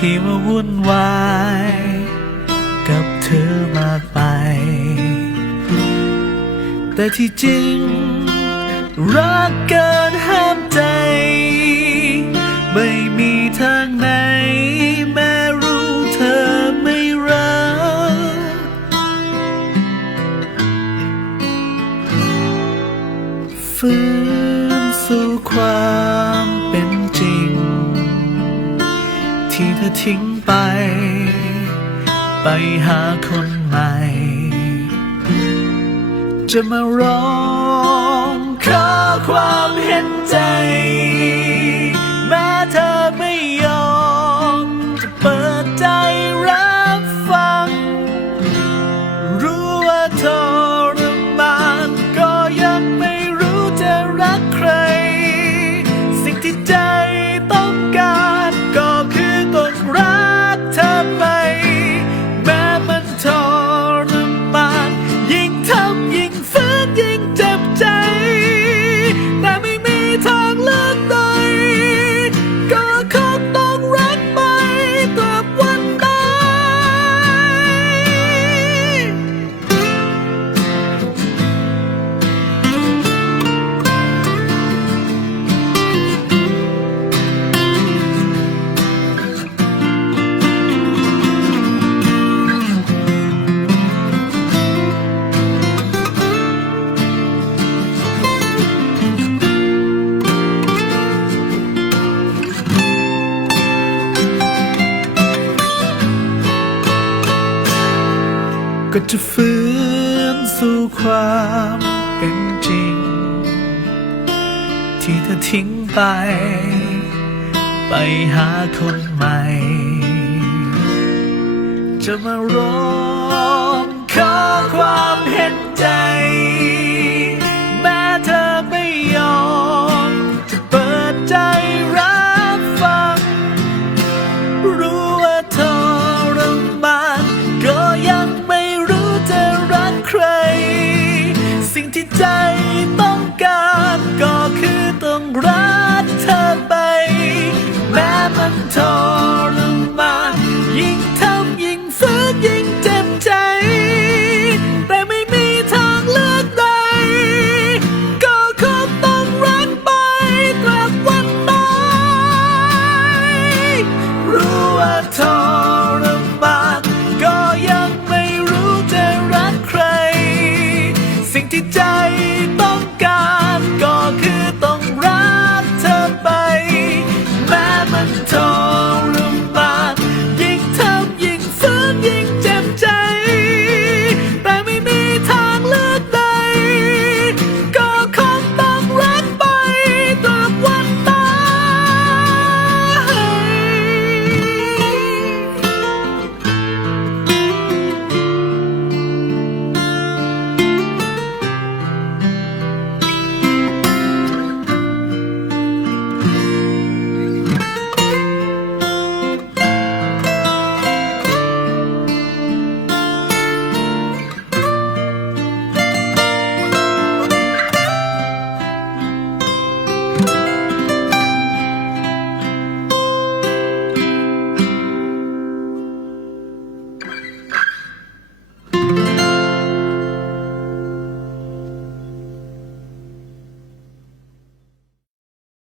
ที่มาวุ่นวาย กับเธอมากไป แต่ที่จริง รักเกินห้ามใจ ไม่มีทางไหน แม้รู้เธอไม่รัก ฟื้นสู่ความ อทิ้งไป ไปหาคนใหม่ จะมาร้องขอความเห็นใจ แม้เธอไม่ยอม จะเปิดใจรับฟัง รู้ว่าทรม ก็จะฟื้นสู่ความเป็นจริง ที่เธอทิ้งไป ไปหาคนใหม่ จะมาร้องขอความเห็น